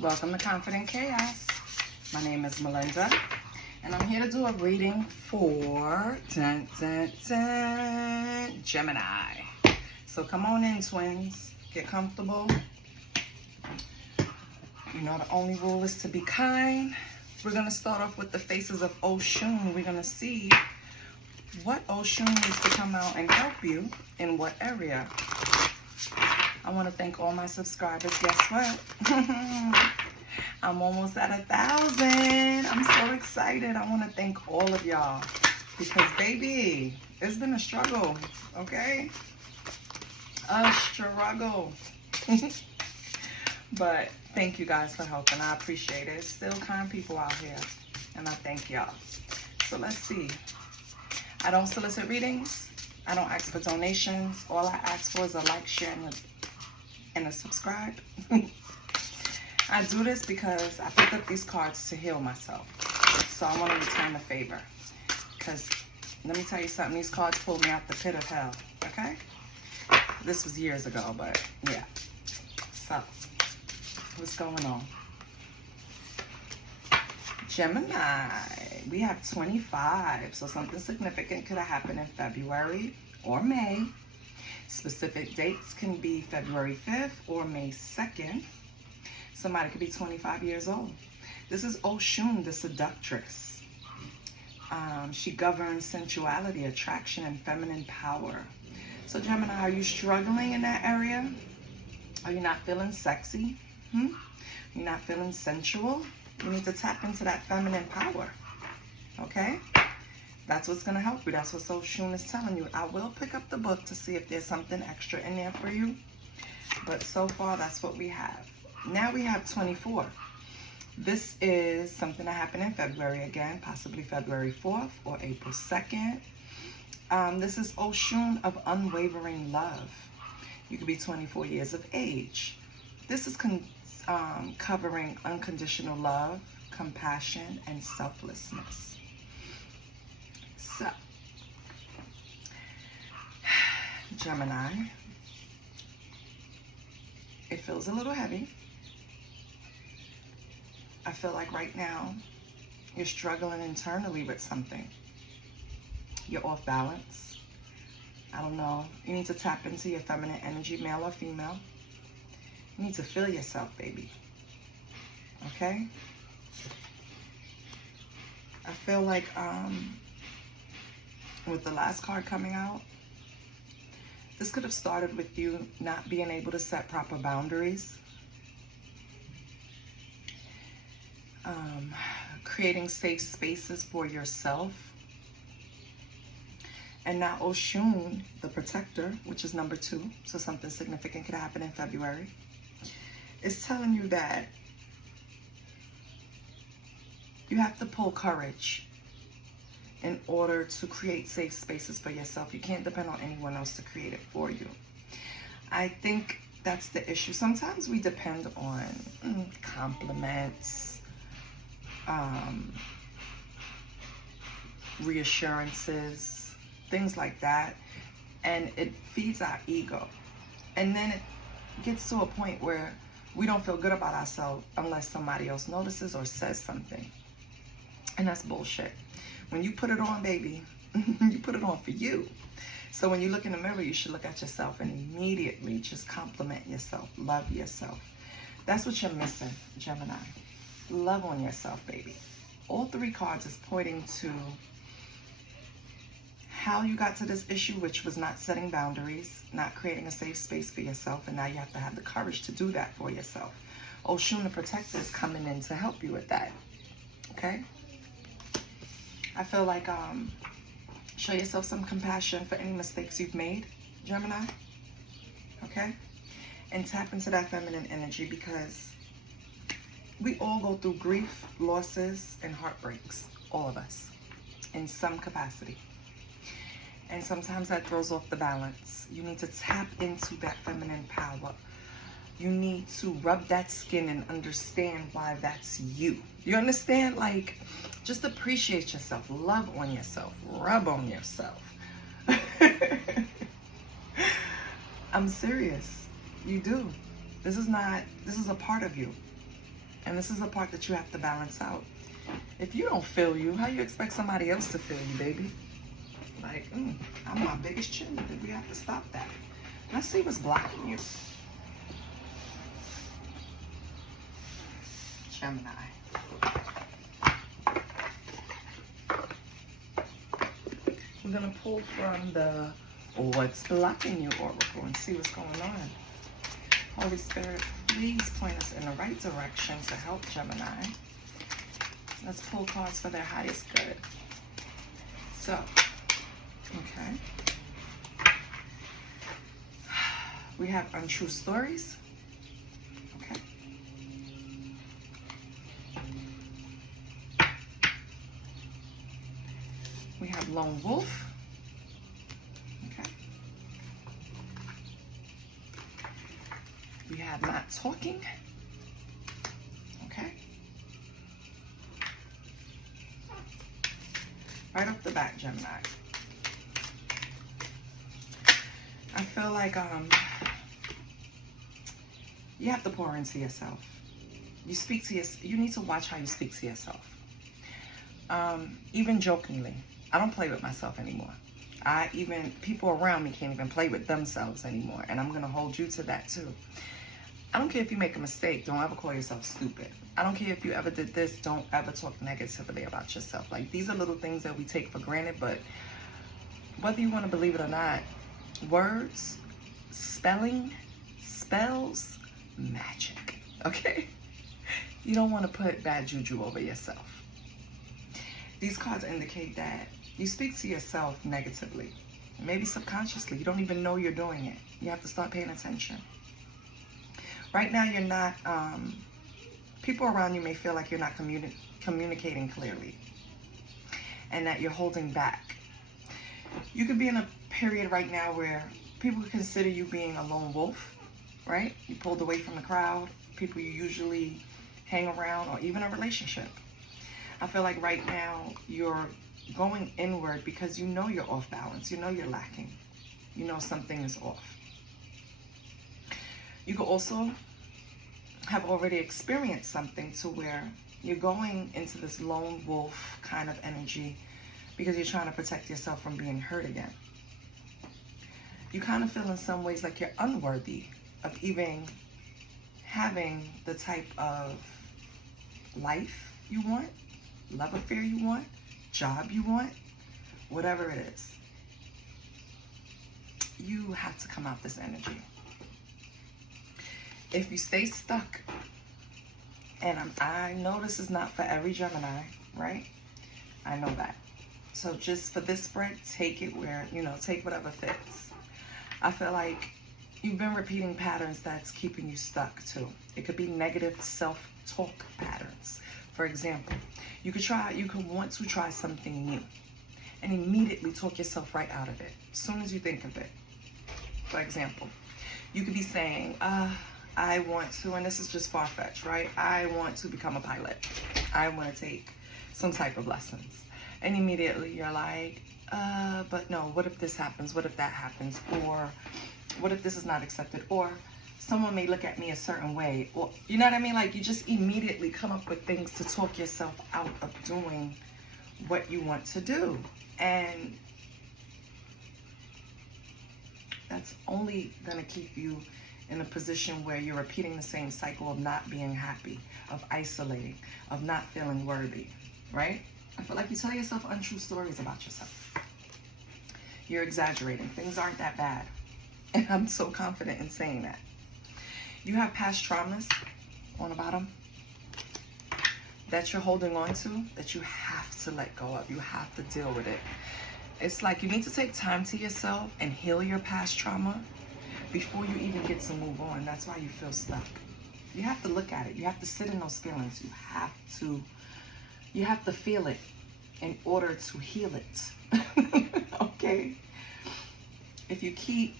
Welcome to Confident Chaos. My name is Melinda, and I'm here to do a reading for Gemini. So come on in, twins. Get comfortable. You know the only rule is to be kind. We're going to start off with the faces of Oshun. We're going to see what Oshun needs to come out and help you in what area. I want to thank all my subscribers. Guess what? I'm almost at 1,000. I'm so excited. I want to thank all of y'all because, baby, it's been a struggle, okay? A struggle. But thank you guys for helping. I appreciate it. It's still kind people out here, and I thank y'all. So let's see. I don't solicit readings. I don't ask for donations. All I ask for is a like, share, and a subscribe. I do this because I picked up these cards to heal myself. So I want to return the favor. Because let me tell you something. These cards pulled me out the pit of hell. Okay? This was years ago, but yeah. So, what's going on? Gemini. We have 25. So something significant could have happened in February or May. Specific dates can be February 5th or May 2nd. Somebody could be 25 years old. This is Oshun, the seductress. She governs sensuality, attraction, and feminine power. So Gemini, are you struggling in that area? Are you not feeling sexy? You're not feeling sensual? You need to tap into that feminine power. Okay? That's what's going to help you. That's what Oshun is telling you. I will pick up the book to see if there's something extra in there for you. But so far, that's what we have. Now we have 24. This is something that happened in February again, possibly February 4th or April 2nd. This is Oshun of unwavering love. You could be 24 years of age. This is covering unconditional love, compassion, and selflessness. So, Gemini, it feels a little heavy. I feel like right now you're struggling internally with something. You're off balance. I don't know. You need to tap into your feminine energy, male or female. You need to feel yourself, baby. Okay? I feel like with the last card coming out, this could have started with you not being able to set proper boundaries. Creating safe spaces for yourself. And now Oshun, the protector, which is number 2, so something significant could happen in February, is telling you that you have to pull courage in order to create safe spaces for yourself. You can't depend on anyone else to create it for you. I think that's the issue. Sometimes we depend on compliments, reassurances, things like that, and it feeds our ego. And then it gets to a point where we don't feel good about ourselves unless somebody else notices or says something. And that's bullshit. When you put it on, baby, you put it on for you. So when you look in the mirror, you should look at yourself and immediately just compliment yourself, love yourself. That's what you're missing, Gemini. Love on yourself, baby. All 3 cards is pointing to how you got to this issue, which was not setting boundaries, not creating a safe space for yourself, and now you have to have the courage to do that for yourself. Oshun, the protector, is coming in to help you with that. Okay? I feel like show yourself some compassion for any mistakes you've made, Gemini. Okay? And tap into that feminine energy because we all go through grief, losses, and heartbreaks. All of us. In some capacity. And sometimes that throws off the balance. You need to tap into that feminine power. You need to rub that skin and understand why that's you. You understand? Like, just appreciate yourself. Love on yourself. Rub on yourself. I'm serious. You do. This is a part of you. And this is the part that you have to balance out. If you don't feel you, how you expect somebody else to feel you, baby? Like, I'm my biggest cheerleader. We have to stop that. Let's see what's blocking you. Gemini. We're going to pull from the What's Blocking You Oracle and see what's going on. Holy Spirit, please point us in the right direction to help Gemini. Let's pull cards for their highest good. So, okay. We have untrue stories. Okay. We have lone wolf. Okay. We have not talking. Okay. Right off the bat, Gemini. I feel like you have to pour into yourself. You speak to you need to watch how you speak to yourself. Even jokingly. I don't play with myself anymore. People around me can't even play with themselves anymore. And I'm going to hold you to that too. I don't care if you make a mistake. Don't ever call yourself stupid. I don't care if you ever did this. Don't ever talk negatively about yourself. Like, these are little things that we take for granted. But whether you want to believe it or not, words, spelling, spells, magic. Okay? You don't want to put bad juju over yourself. These cards indicate that you speak to yourself negatively. Maybe subconsciously. You don't even know you're doing it. You have to start paying attention. Right now, you're not, people around you may feel like you're not communicating clearly and that you're holding back. You could be in a period right now where people consider you being a lone wolf, right? You pulled away from the crowd, people you usually hang around, or even a relationship. I feel like right now you're going inward because you know you're off balance. You know you're lacking. You know something is off. You could also have already experienced something to where you're going into this lone wolf kind of energy because you're trying to protect yourself from being hurt again. You kind of feel in some ways like you're unworthy of even having the type of life you want, love affair you want, job you want, whatever it is. You have to come out this energy. If you stay stuck, and I know this is not for every Gemini, right? I know that. So just for this spread, take it where, take whatever fits. I feel like you've been repeating patterns that's keeping you stuck too. It could be negative self-talk patterns. For example, you could want to try something new and immediately talk yourself right out of it as soon as you think of it. For example, you could be saying, I want to, and this is just far-fetched, right? I want to become a pilot. I want to take some type of lessons. And immediately you're like, but no, what if this happens? What if that happens? Or what if this is not accepted? Or someone may look at me a certain way. Or, you know what I mean? Like, you just immediately come up with things to talk yourself out of doing what you want to do. And that's only going to keep you in a position where you're repeating the same cycle of not being happy, of isolating, of not feeling worthy, right? I feel like you tell yourself untrue stories about yourself. You're exaggerating. Things aren't that bad. And I'm so confident in saying that. You have past traumas on the bottom that you're holding on to, that you have to let go of. You have to deal with it. It's like you need to take time to yourself and heal your past trauma before you even get to move on. That's why you feel stuck. You have to look at it. You have to sit in those feelings. You have to feel it in order to heal it. Okay? If you keep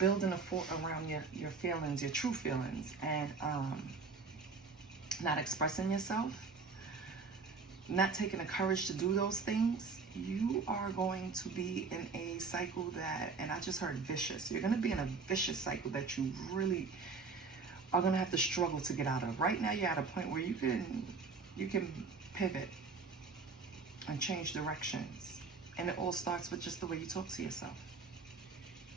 building a fort around your feelings, your true feelings, and not expressing yourself, not taking the courage to do those things, you are going to be in a cycle that, and I just heard vicious, you're going to be in a vicious cycle that you really are going to have to struggle to get out of. Right now, you're at a point where you can pivot and change directions. And it all starts with just the way you talk to yourself.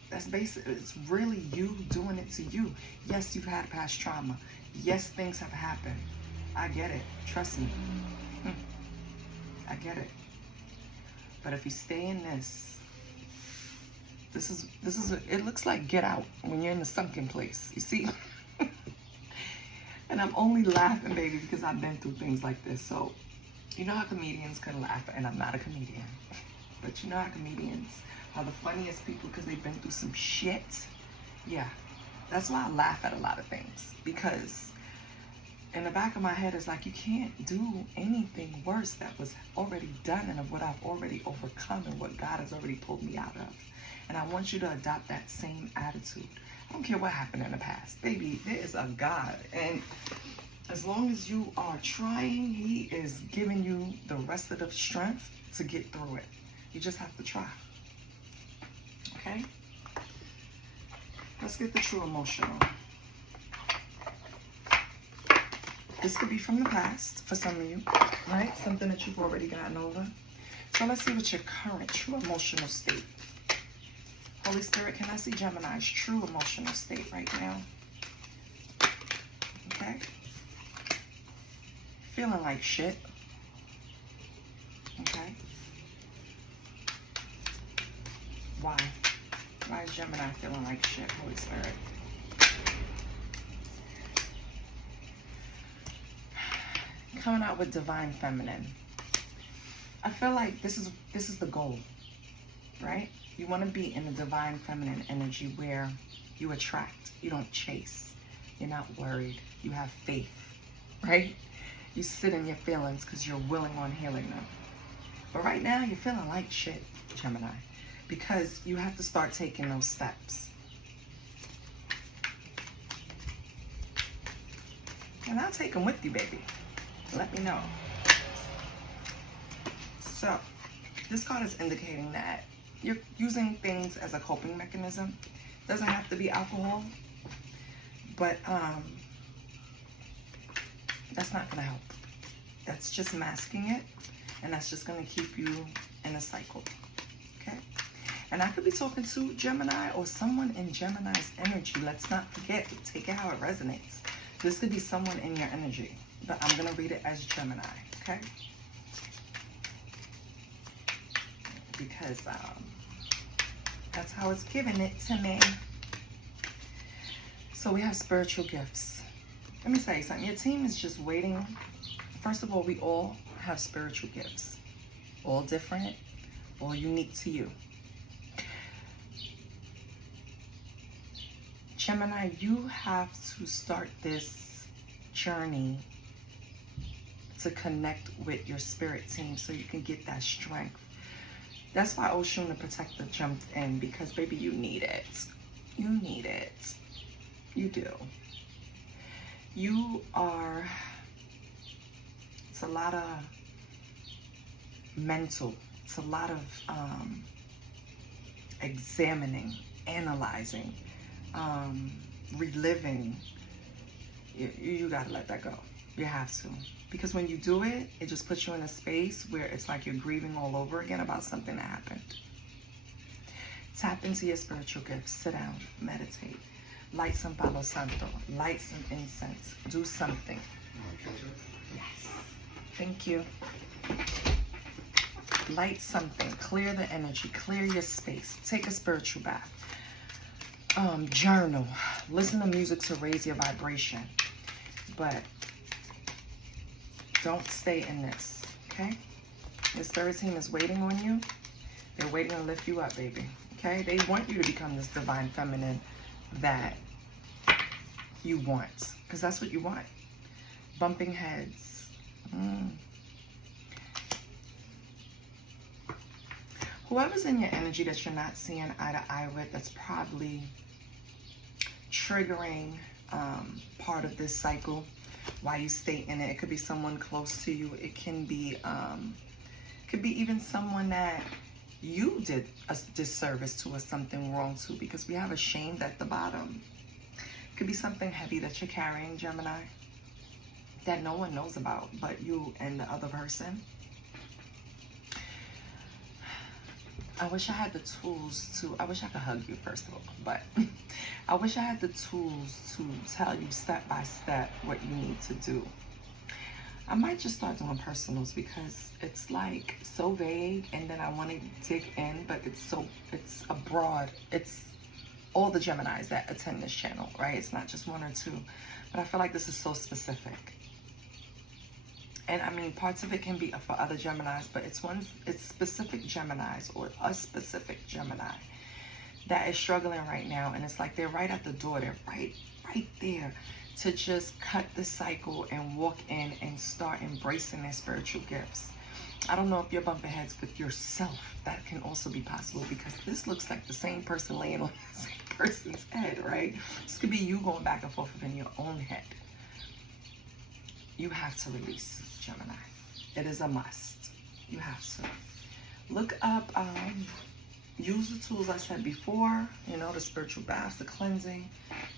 That's basic. It's really you doing it to you. Yes, you've had past trauma. Yes, things have happened. I get it. Trust me. I get it. But if you stay in this is it looks like Get Out when you're in the sunken place. You see? And I'm only laughing, baby, because I've been through things like this. So, you know how comedians can laugh, and I'm not a comedian. But you know how comedians are the funniest people because they've been through some shit. Yeah, that's why I laugh at a lot of things, because in the back of my head is like, you can't do anything worse that was already done and of what I've already overcome and what God has already pulled me out of. And I want you to adopt that same attitude. I don't care what happened in the past. Baby, there is a God. And as long as you are trying, He is giving you the rest of the strength to get through it. You just have to try. Okay? Let's get the true emotional. This could be from the past for some of you, right? Something that you've already gotten over. So let's see what your current true emotional state. Holy Spirit, can I see Gemini's true emotional state right now? Okay. Feeling like shit. Okay. Why? Why is Gemini feeling like shit, Holy Spirit? Coming out with divine feminine. I feel like this is the goal, right? You want to be in the divine feminine energy where you attract, you don't chase, you're not worried, you have faith, right? You sit in your feelings because you're willing on healing them. But right now you're feeling like shit, Gemini, because you have to start taking those steps. And I'll take them with you, baby. Let me know. So, this card is indicating that you're using things as a coping mechanism. Doesn't have to be alcohol, but that's not gonna help. That's just masking it, and that's just gonna keep you in a cycle, okay? And I could be talking to Gemini or someone in Gemini's energy. Let's not forget, take it how it resonates. This could be someone in your energy, but I'm gonna read it as Gemini, okay? Because that's how it's giving it to me. So we have spiritual gifts. Let me tell you something. Your team is just waiting. First of all, we all have spiritual gifts. All different, all unique to you. Gemini, you have to start this journey to connect with your spirit team so you can get that strength. That's why Oshun the Protector jumped in, because baby, you need it. You need it. You do. You are, it's a lot of mental. It's a lot of examining, analyzing, reliving. You gotta let that go. You have to. Because when you do it, it just puts you in a space where it's like you're grieving all over again about something that happened. Tap into your spiritual gifts. Sit down. Meditate. Light some Palo Santo. Light some incense. Do something. Yes. Thank you. Light something. Clear the energy. Clear your space. Take a spiritual bath. Journal. Listen to music to raise your vibration. But don't stay in this, okay? The spirit team is waiting on you. They're waiting to lift you up, baby, okay? They want you to become this divine feminine that you want, because that's what you want. Bumping heads. Whoever's in your energy that you're not seeing eye to eye with, that's probably triggering part of this cycle. Why you stay in it. It could be someone close to you. It can be even someone that you did a disservice to or something wrong to, because we have ashamed at the bottom. Could be something heavy that you're carrying, Gemini, that no one knows about but you and the other person. I wish I had the tools to, I wish I could hug you first of all, but I wish I had the tools to tell you step by step what you need to do. I might just start doing personals because it's like so vague, and then I want to dig in, but it's a broad, it's all the Geminis that attend this channel, right? It's not just one or two, but I feel like this is so specific. And I mean, parts of it can be for other Geminis, but it's specific Geminis, or a specific Gemini that is struggling right now. And it's like they're right at the door. They're right there to just cut the cycle and walk in and start embracing their spiritual gifts. I don't know if you're bumping heads with yourself. That can also be possible, because this looks like the same person laying on the same person's head, right? This could be you going back and forth within your own head. You have to release, Gemini. It is a must. You have to. Look up, use the tools I said before, you know, the spiritual baths, the cleansing,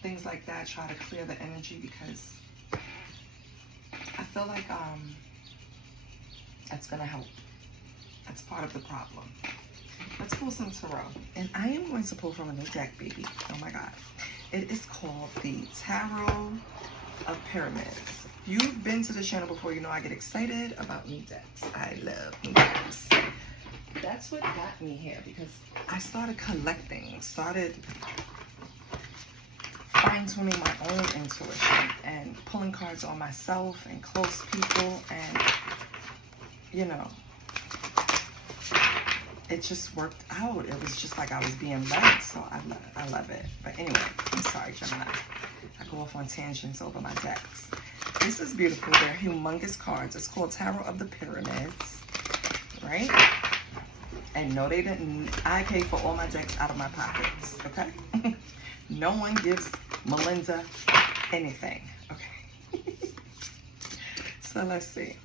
things like that. Try to clear the energy, because I feel like that's going to help. That's part of the problem. Let's pull some tarot. And I am going to pull from a new deck, baby. Oh my God. It is called the Tarot of Pyramids. If you've been to the channel before, you know I get excited about new decks. I love new decks. That's what got me here, because I started collecting, started fine-tuning my own intuition and pulling cards on myself and close people, and you know, it just worked out. It was just like I was being led, so I love it. But anyway, I'm sorry, Gemini. I go off on tangents over my decks. This is beautiful. They're humongous cards. It's called Tarot of the Pyramids, right? And no, they didn't. I paid for all my decks out of my pockets, okay? No one gives Melinda anything, okay? So let's see.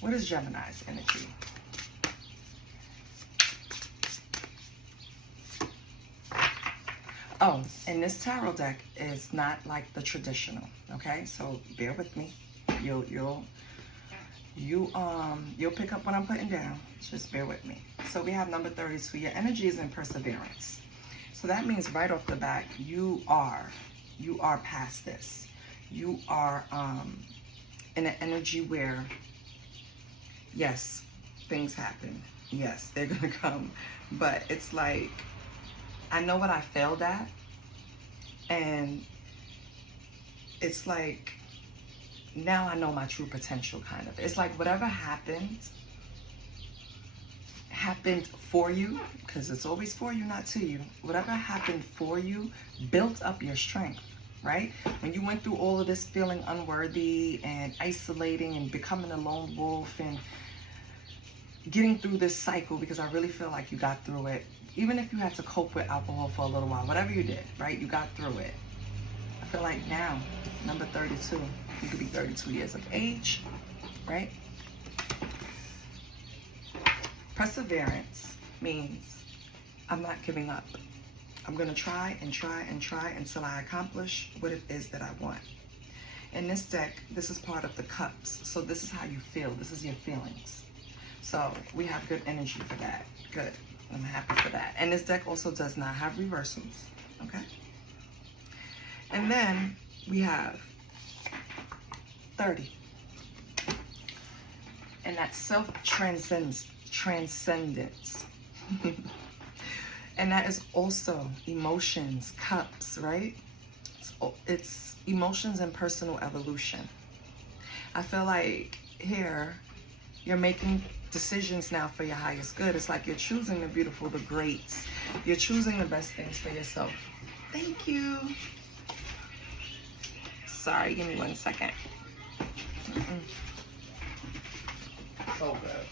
What is Gemini's energy? Oh, and this tarot deck is not like the traditional, okay? So bear with me. You'll pick up what I'm putting down. Just bear with me. So we have number 32. Your energy is in perseverance. So that means right off the bat, you are past this. You are in an energy where, yes, things happen. Yes, they're gonna come. But it's like, I know what I failed at, and it's like, now I know my true potential, kind of. It's like whatever happened for you, because it's always for you, not to you. Whatever happened for you built up your strength, right? When you went through all of this feeling unworthy and isolating and becoming a lone wolf and getting through this cycle, because I really feel like you got through it. Even if you had to cope with alcohol for a little while, whatever you did, right? You got through it. I feel like now, number 32, you could be 32 years of age, right? Perseverance means I'm not giving up. I'm going to try and try and try until I accomplish what it is that I want. In this deck, this is part of the cups. So this is how you feel. This is your feelings. So we have good energy for that. Good. I'm happy for that. And this deck also does not have reversals, okay? And then we have 30. And that's self-transcendence. And that is also emotions, cups, right? It's emotions and personal evolution. I feel like here, you're making decisions now for your highest good. It's like you're choosing the beautiful, the greats. You're choosing the best things for yourself. Thank you. Sorry, give me 1 second. So good.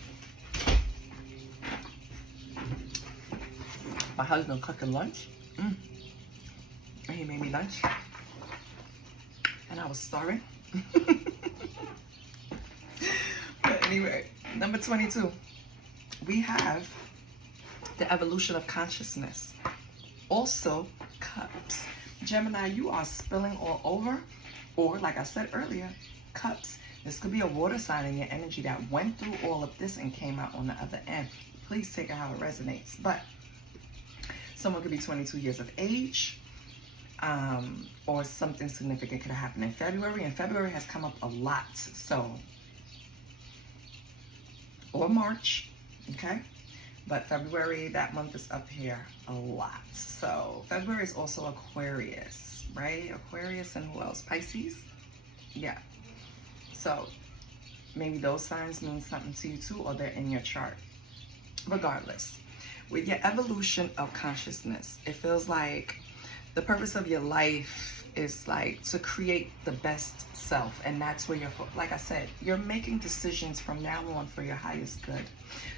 My husband cooking lunch. And he made me lunch. And I was starving. But anyway, number 22, we have the evolution of consciousness. Also, cups. Gemini, you are spilling all over, or like I said earlier, cups. This could be a water sign in your energy that went through all of this and came out on the other end. Please take it how it resonates. But someone could be 22 years of age, or something significant could have happened in February, and February has come up a lot. So, or March, okay? But February, that month is up here a lot. So February is also Aquarius, right? Aquarius and who else? Pisces? Yeah. So maybe those signs mean something to you too, or they're in your chart. Regardless, with your evolution of consciousness, it feels like the purpose of your life is like to create the best self, and that's where you're, like I said, you're making decisions from now on for your highest good.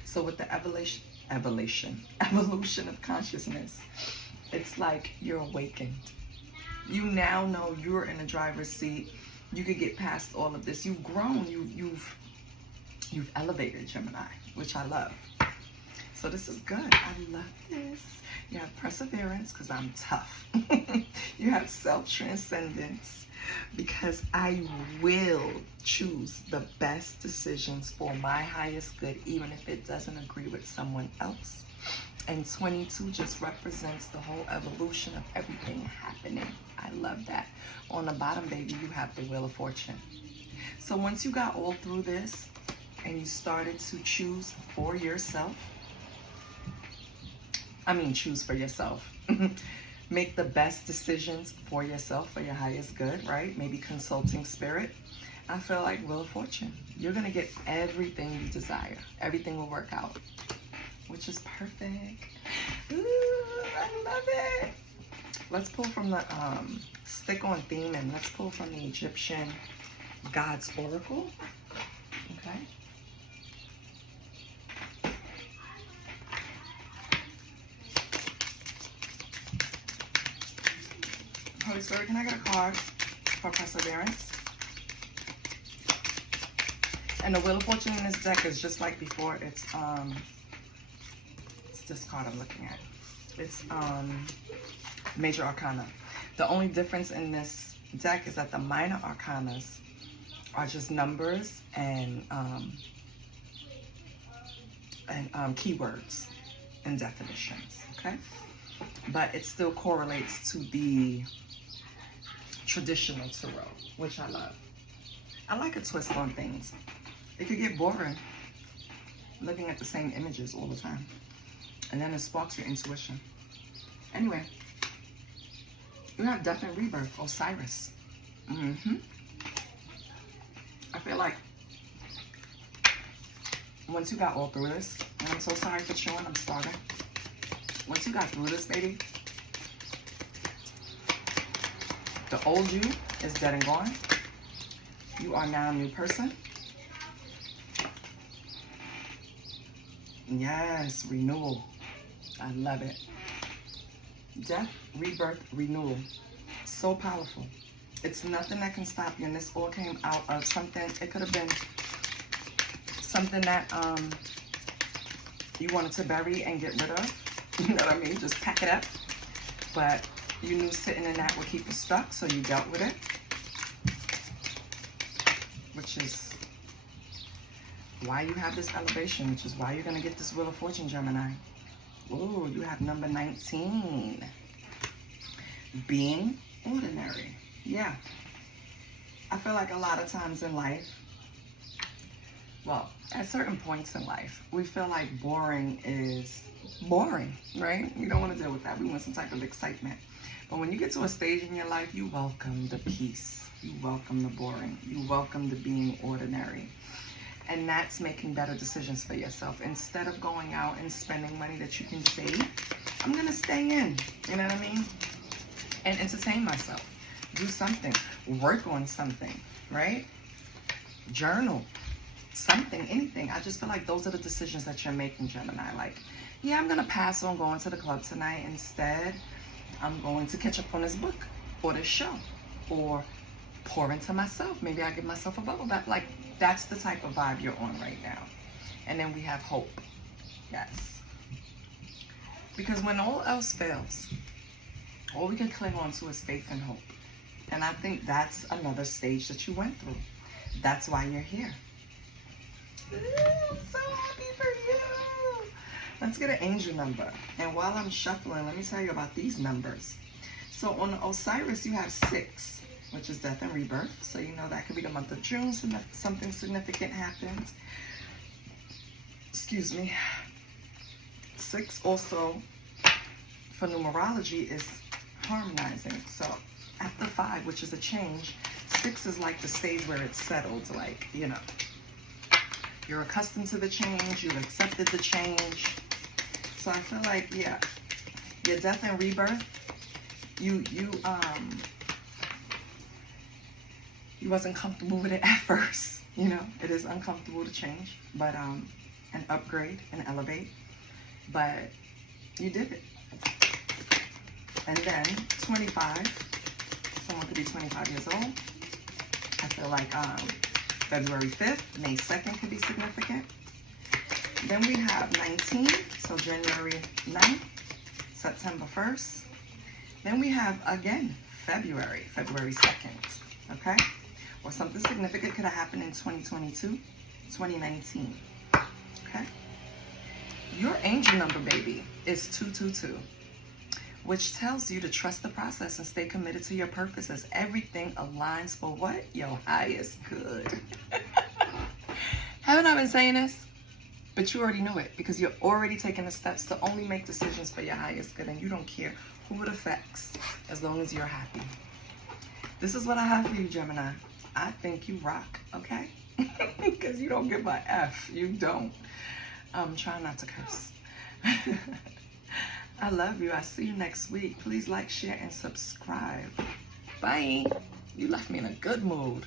So with the evolution of consciousness, it's like you're awakened. You now know you're in the driver's seat. You could get past all of this. You've grown. You've elevated, Gemini, which I love. So this is good. I love this. You have perseverance, because I'm tough. You have self-transcendence, because I will choose the best decisions for my highest good, even if it doesn't agree with someone else. And 22 just represents the whole evolution of everything happening. I love that. On the bottom, baby, you have the Wheel of Fortune. So once you got all through this and you started to choose for yourself, choose for yourself. Make the best decisions for yourself, for your highest good, right? Maybe consulting spirit. I feel like Wheel of Fortune. You're going to get everything you desire. Everything will work out, which is perfect. Ooh, I love it. Let's pull from the, stick on theme, and let's pull from the Egyptian God's Oracle. Okay. Holy Spirit, can I get a card for perseverance? And the Wheel of Fortune in this deck is just like before. It's this card I'm looking at. It's Major Arcana. The only difference in this deck is that the minor arcanas are just numbers and keywords and definitions. Okay, but it still correlates to the traditional tarot, which I love. I like a twist on things. It could get boring looking at the same images all the time, and then it sparks your intuition. Anyway, you have Death and Rebirth, Osiris. I feel like once you got all through this, and I'm so sorry for chewing, I'm starving. Once you got through this, baby, the old you is dead and gone. You are now a new person. Yes, renewal. I love it. Death, rebirth, renewal. So powerful. It's nothing that can stop you. And this all came out of something. It could have been something that you wanted to bury and get rid of. You know what I mean? Just pack it up. But you knew sitting in that would keep you stuck, so you dealt with it. Which is why you have this elevation, which is why you're going to get this Wheel of Fortune, Gemini. Ooh, you have number 19. Being ordinary. Yeah. I feel like a lot of times in life, well, at certain points in life, we feel like boring is boring, right? You don't want to deal with that. We want some type of excitement. But when you get to a stage in your life, you welcome the peace. You welcome the boring. You welcome the being ordinary. And that's making better decisions for yourself. Instead of going out and spending money that you can save, I'm going to stay in. You know what I mean? And entertain myself. Do something. Work on something, right? Journal. Something, anything. I just feel like those are the decisions that you're making, Gemini. Like, yeah, I'm going to pass on going to the club tonight. Instead, I'm going to catch up on this book or this show or pour into myself. Maybe I give myself a bubble bath. Like, that's the type of vibe you're on right now. And then we have hope. Yes. Because when all else fails, All we can cling on to is faith and hope. And I think that's another stage that you went through. That's why you're here. I'm so happy for you. Let's get an angel number. And while I'm shuffling, let me tell you about these numbers. So on Osiris, you have 6, which is death and rebirth. So you know that could be the month of June, so something significant happens. Excuse me. 6 also, for numerology, is harmonizing. So after 5, which is a change, 6 is like the stage where it's settled. Like, you know, you're accustomed to the change, you've accepted the change. So I feel like, yeah, your death and rebirth, you wasn't comfortable with it at first. You know, it is uncomfortable to change, but an upgrade and elevate. But you did it. And then 25, someone could be 25 years old. I feel like February 5th, May 2nd could be significant. Then we have 19, so January 9th, September 1st. Then we have, again, February 2nd, okay? Or something significant could have happened in 2022, 2019, okay? Your angel number, baby, is 222, which tells you to trust the process and stay committed to your purpose as everything aligns for what? Your highest good. Haven't I been saying this? But you already know it because you're already taking the steps to only make decisions for your highest good, and you don't care who it affects as long as you're happy. This is what I have for you, Gemini. I think you rock, okay? Because you don't give a F. You don't. Try not to curse. I love you. I'll see you next week. Please like, share, and subscribe. Bye. You left me in a good mood.